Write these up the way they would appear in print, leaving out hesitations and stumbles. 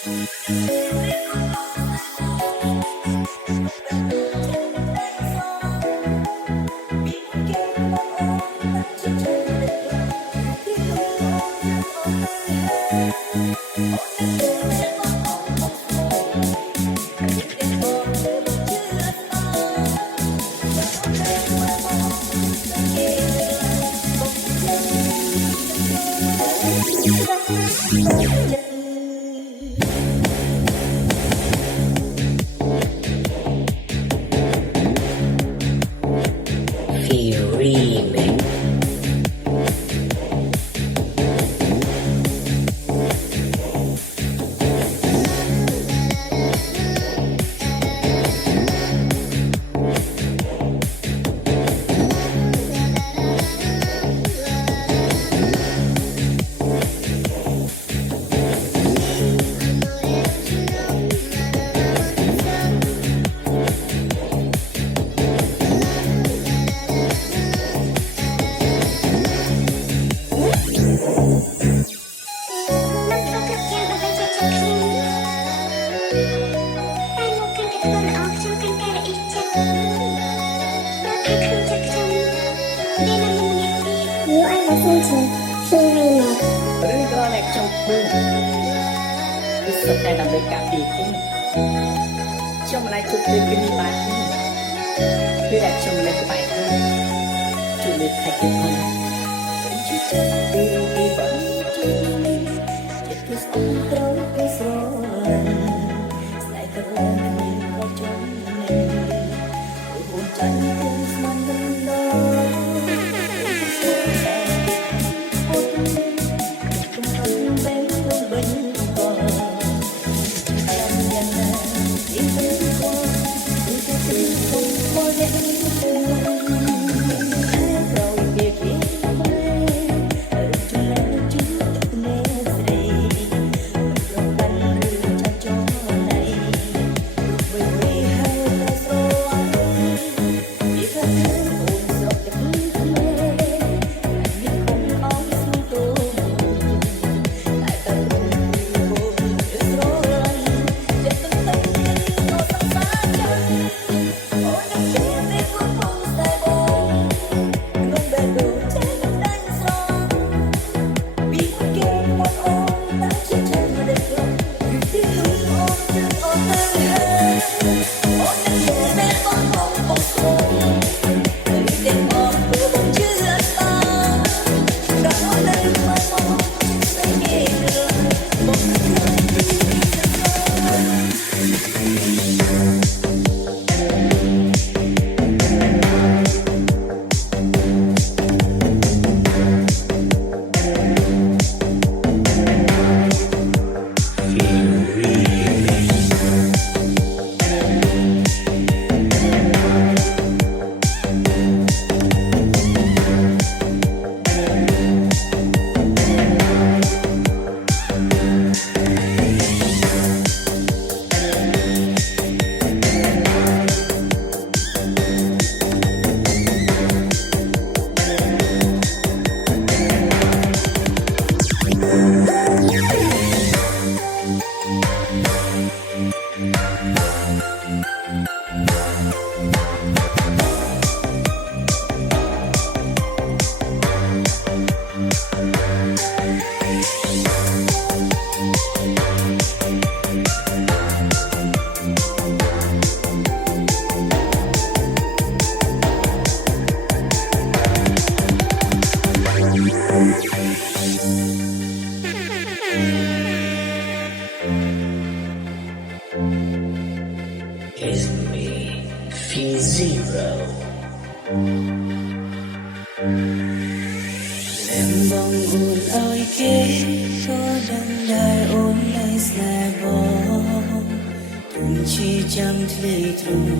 សុទ្ធតែដើម្បីការពារទេខ្ញុំមិនអាចជប់លើពីនេះបានទេគឺតែខ្ញុំលើក្បែរទេជួយលើថែទៀតផងជួយចាំពីពីបានចិត្តគឺស្អប់ត្រូវគេស្រឡាញ់ស្នេហ៍ក៏រងគ្នាក៏ចង់អូនចាញ់ខ្ញុំស្មានមិនដល់ចាំធ្លាយទ្រូង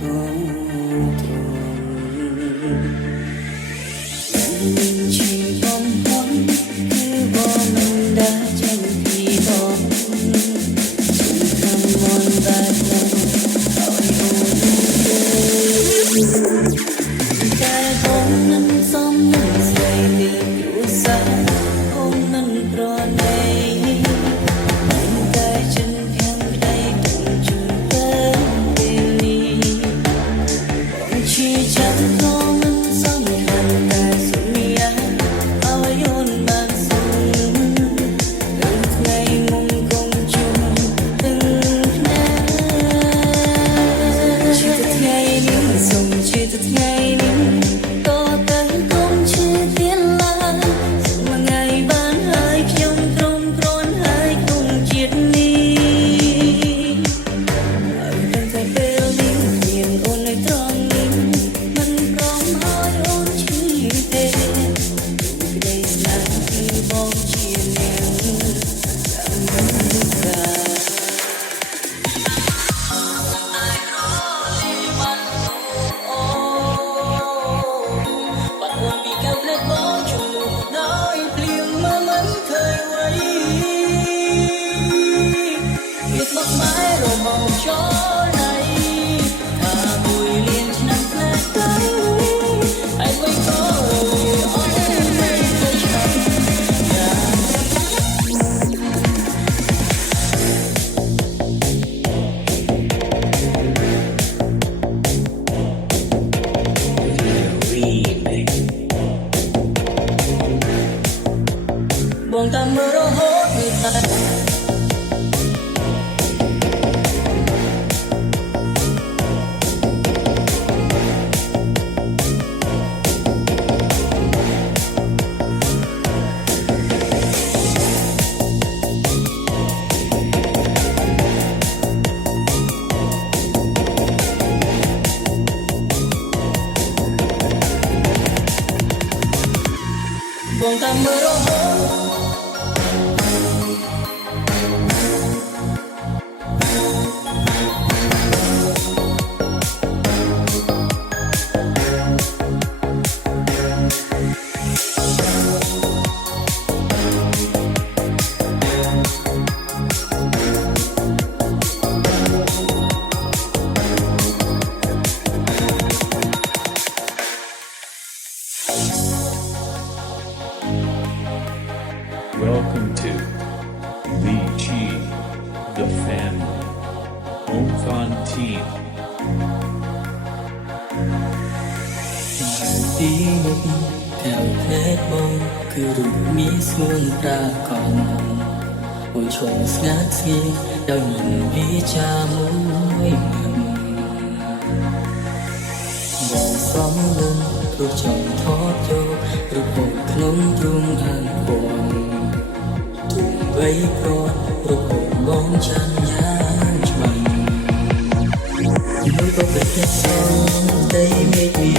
ក៏ទ្រង់ជាបំផុតគឺបំមិនដាចេញពីបងសំខាន់មិនបានដល់ឲ្យអូនតែបងនឹងសំនឹងស្រីទីឧស្សាហ៍អូនមិនប្រណីតែចិន តាមមើលរហូតនៅតែបងតាមមើលរហូតWelcome to Lee Chi, the family, Omfan team. ទីនេះtheo hếtបងគឺរូបមានស្មួនប្រាកដមួយឈរស្ងាត់ស្ងៀមដោយមានវាចាមួយបងសំនឹងព្រោះចង់ថតយករូបបងក្នុងទ្រូងអានបងទុំវ័យក្ររូបបងចាំយ៉ាងច្បាស់មួយក៏เป็นแค่สองតែไม่มี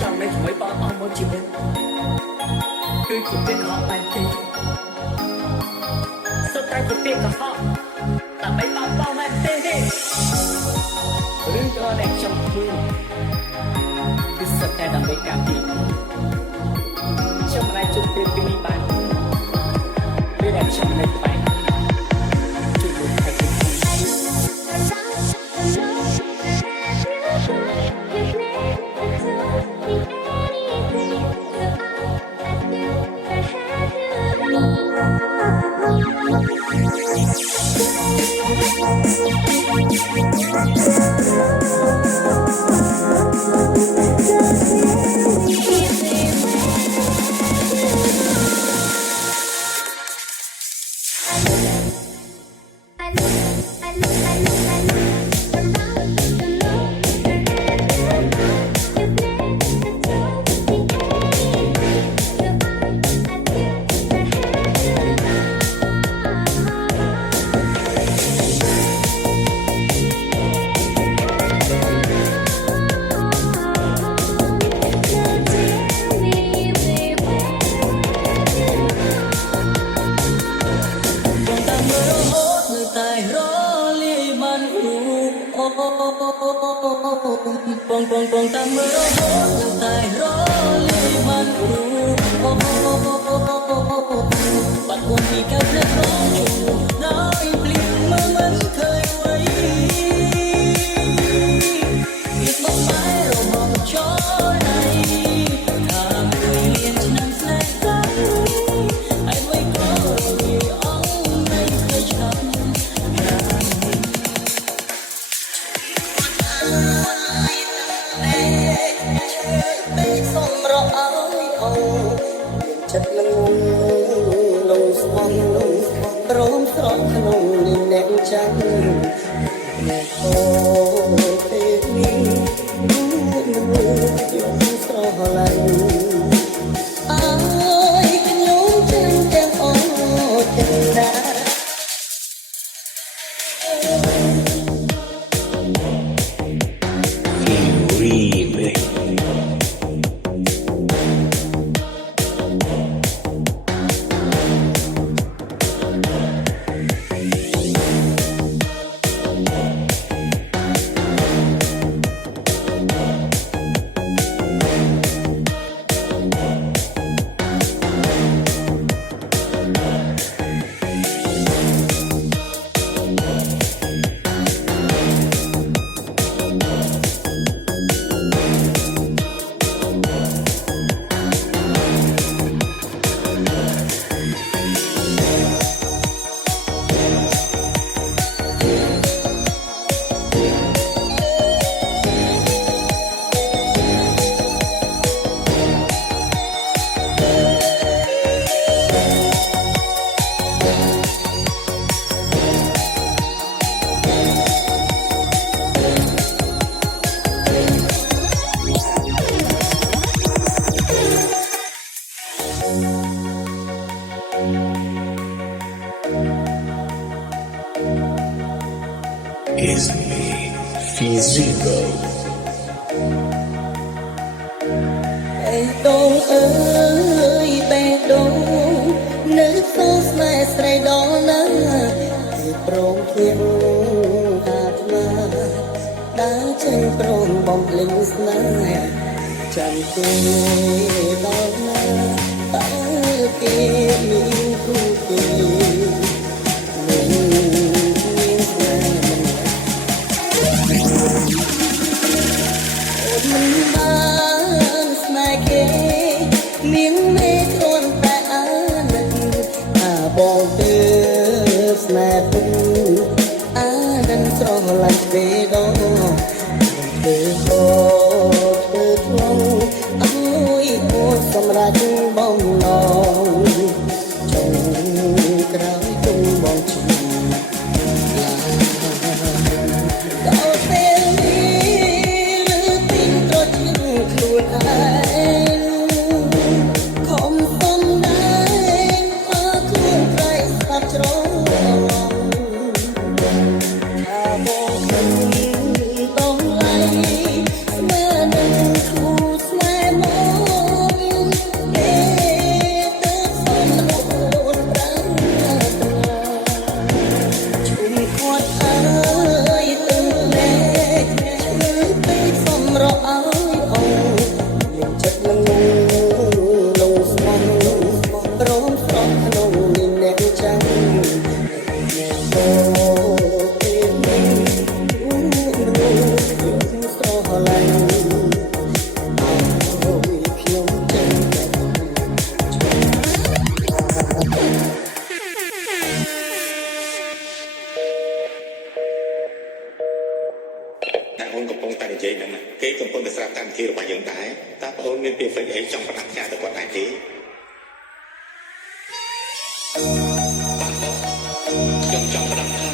ចាំមិនជួយបងអស់មកជីវិតគឺជាពេលកុហកបែបទេសុទ្ធតែជាពេលកុហកដើម្បីបងបែបទេរឿងក៏ដែលខ្ញុំធ្វើគឺសុទ្ធតែដើម្បីការពារខ្ញុំមិនអាចជួបពេលពីនេះបានពេលដែលខ្ញុំនៅក្បែរជួយលោកតែខ្ញុំបងតាមមើលរហូតនៅតែរលាយបានរូបបាត់បង់ពីការភ្លេចបងជួបដោយភ្លៀងមកមិនឃើញអ្វីពីមកបែររំងចោលដៃថាមួយលៀនឆ្នាំស្នេហ៍กันហើយមួយក៏រីអងនៃផ្ទៃឆាប់ចិត្តលងលងស្មងព្រមស្រស់ក្នុងអ្នកចាំអ្នកអូពេលនេះយកស្រស់ឡាញ់អើយខ្ញុំចាំទាំងអូនទាំងណា Remix. is me, Fizzico. បេះដូងអើយបេះដូងនៅសោស្នេហ៍ស្រីដល់ណាទីព្រមភ្រៀងអាត្មាដើរចេញព្រមបំភ្លេងស្នេហ៍ចាំគួយដល់ណាតើគេមានគូគេមានស្នេហ៍មិនបានស្នេហ៍គេនាងមេគ្រាន់តែអាណិតថាបងទើបស្នេហ៍ទុំអាណិតស្រឡាញ់ទេដល់ធ្វើធ្វើធ្លងអើយអូនសម្រាប់បងឡងចង់ក្រោយទុំបងឈឺដល់ពេលនេះឬពីត្រជាខ្លួនឯងខំសំដែងថាខ្លួនប្រៃស្ដាប់ច្រឡំថាបងមិនต้องไล่ស្មើនឹងគូស្នេហ៍មកទេទៅសំនួនប្រាំជុំគាត់អើយទៅលេខឈឺពេកសំរកអើយអងមានចិត្តលងលងស្មងព្រមស្រស់ក្នុងអ្នកចាំអ្នកបោទេនេះស្រឡាញ់អើយខ្ញុំចេញតែតែអូនកំពុងតែនិយាយហ្នឹងណាគេកំពុងតែស្រាប់តាមវិធីរបស់យើងដែរតើបងអូនមានពេលវេលាអីចង់ប្រដាប់ផ្ញើទៅគាត់ដែរទេខ្ញុំចង់ប្រដាប់ថា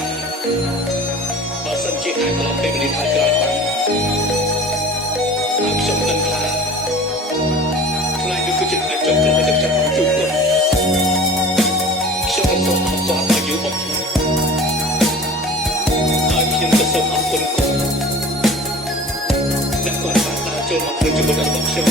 បើសិនជាអាចត្រឡប់ពេលវេលាថយក្រោយបានហើយខ្ញុំដឹងថាថ្ងៃនេះគឺជាថ្ងៃចុងក្រោយដែលខ្ញុំជួបគាត់ខ្ញុំសូមអរគុណឲ្យយូរបំផុតហើយខ្ញុំក៏សូមអរគុណគាត់ដែលគាត់បានដើរចូលមកក្នុងជីវិតរបស់ខ្ញុំ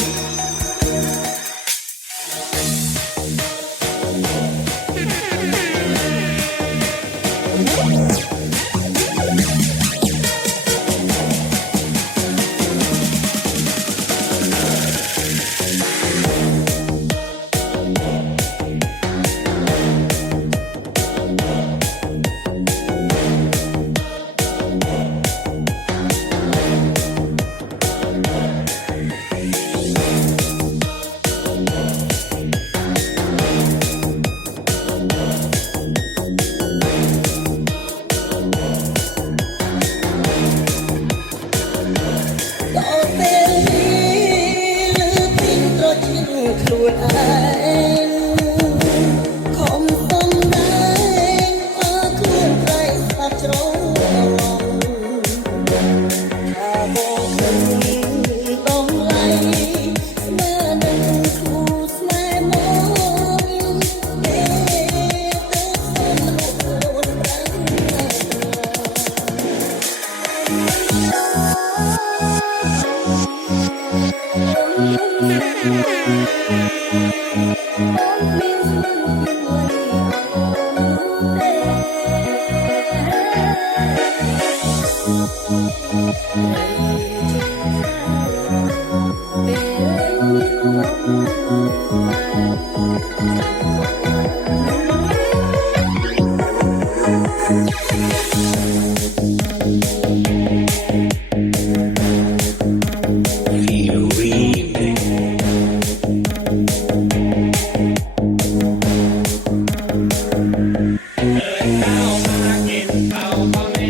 ដល់ពេលនេះឬពីត្រជាខ្លួនឯងខំសំដែងថាខ្លួនប្រៃស្ដាប់ច្រឡំថាបងមិនต้องไล่ស្មើនឹងគូស្នេហ៍មកទេទៅសំនួនប្រាំ เ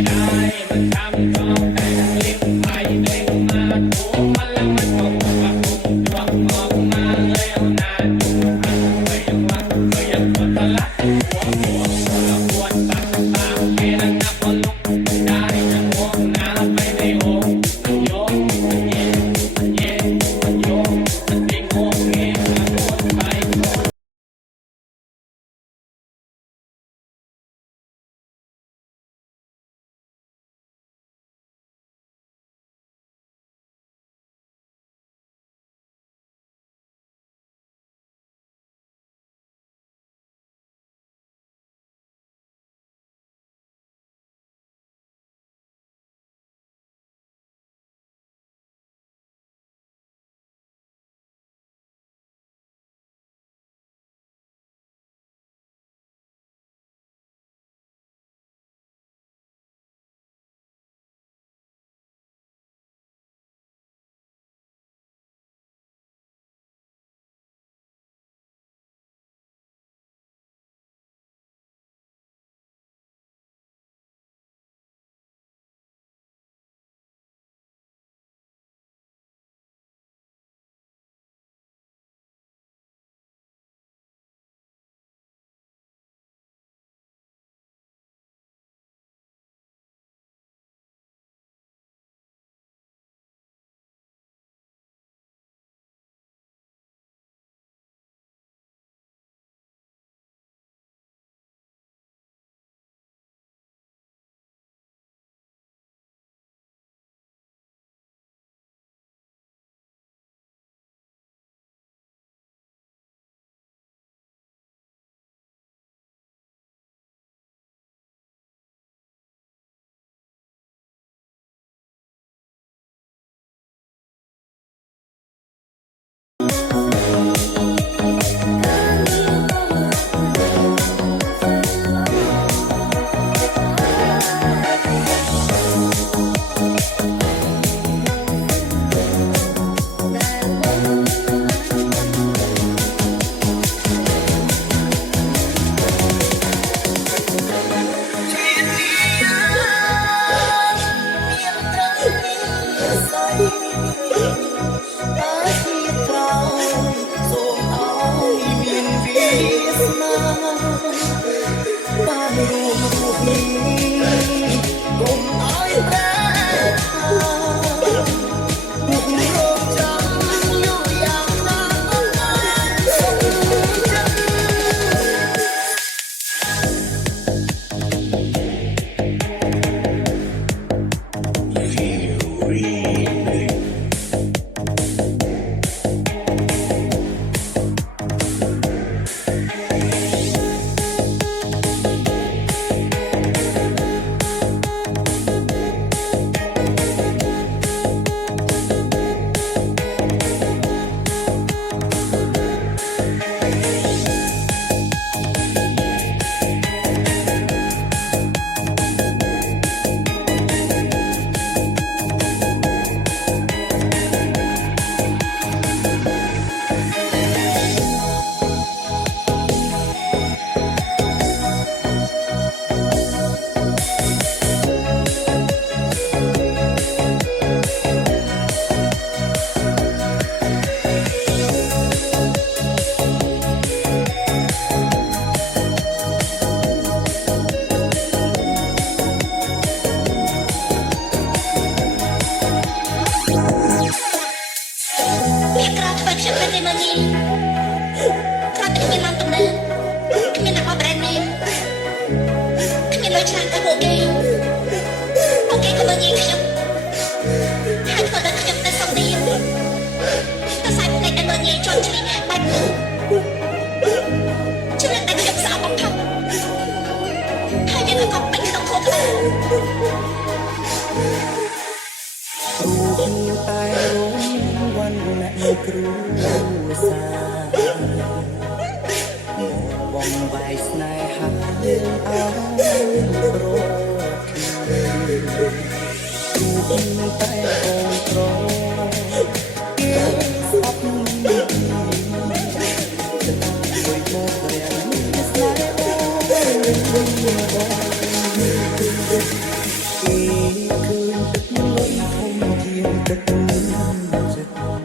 คืนตึกล้นคงเทียมตึกเมืองจะคง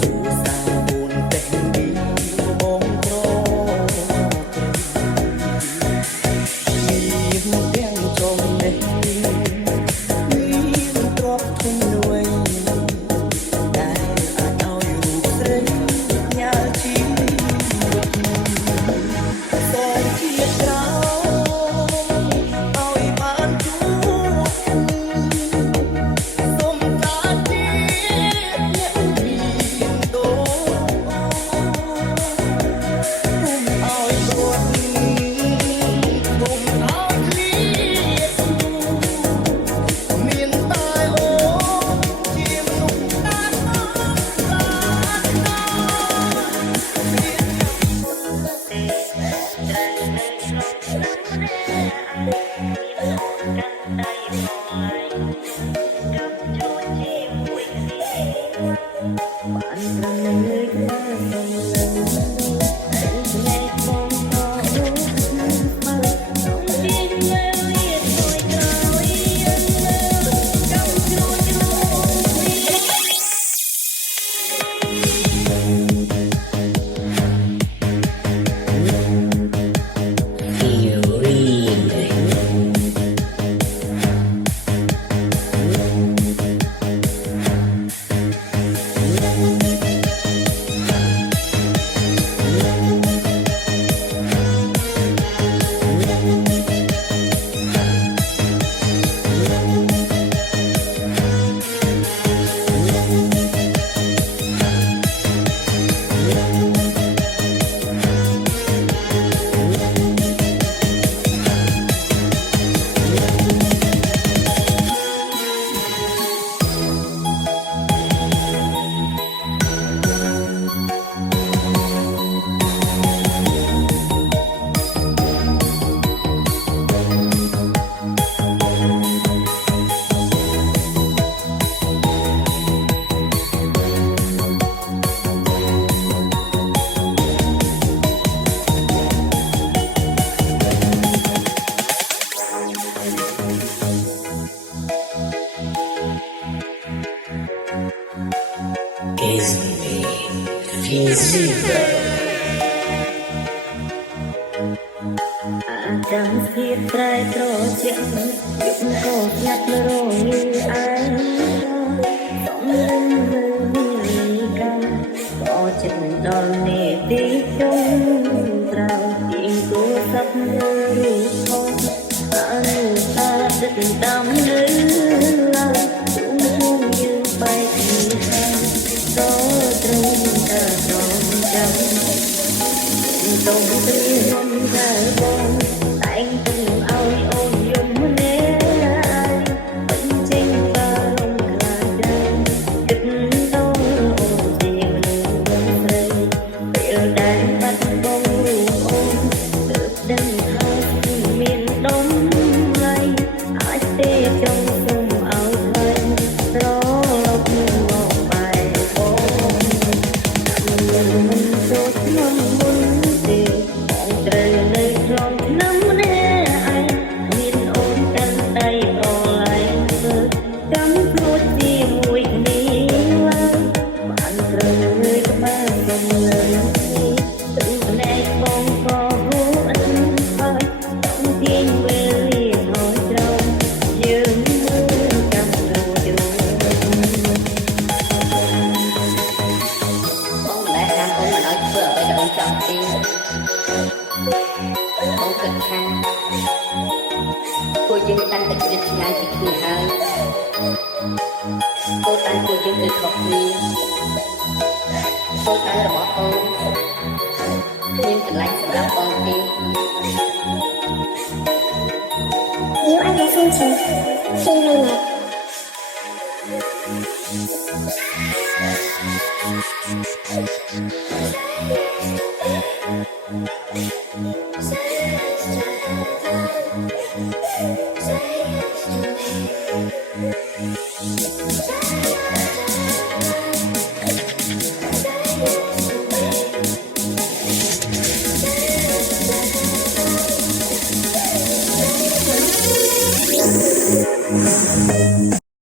ผู้สร้างบุญแต่งดีบงโปรมีหัวแดงจมในมีตรอกทุ่งหน่วยได้อาจเอาอยู่เสยยาชีวิตสองเทียดเราเอาอีบ้านจูสมตาเทียดเนี่ยมีโดทุ่มเอาอีกคนทุ่มเอาเคลียดเมียนตายโอ้เทียมนุ่มตาตาตา is feasible. អាកាសធាតុប្រែត្រជាក់យប់ក៏ញ៉ាត់រងអើសំលឹងមើលមានកាក៏ចិត្តដល់នេតិជុំត្រៅពីគូសັບមើលរូបខុសអនុតាទឹកតាមលើឡើយជុំជុំយើងបែកគ្នាក៏ត្រូវតែត្រង់ចាំតុងព្រៀងតែបងតែងទៅឲ្យអូនយំម្នាក់ពេញចេញបារម្ភខ្លាចដែរគិតដល់អូនជាមនុស្សស្រីពេលដែលបាត់បង់រូបអូនទើបដឹងថាមានដុំឡៃអាចទេចង់សុំឲ្យថ្លៃត្រឡប់មកបែបបងមិនចូលក្នុងមុនទេត្រូវនៅក្នុងឆ្នាំនេះឯងមានអូនកាន់ដៃអឡៃធ្វើចាំព្រួតជាមួយគ្នាឡើយបានត្រូវលើក្បាលកំលើទៅផ្នែកបងក៏ហូរអិនហើយต้องទាញវេលាមកត្រង់យើងមើលចាំរួចយូរបងម្ល៉េះតាមអូនមិនឲ្យធ្វើអ្វីដែលអូនចង់ទេបងគិតថាពួកយើងកាន់តែជិតឆ្ងាយពីគ្នាហើយកូនតែពួកយើងគឺខុសគ្នាកូនតែរបស់អូនមានកន្លែងសម្រាប់បងទេ You are the future. Feel like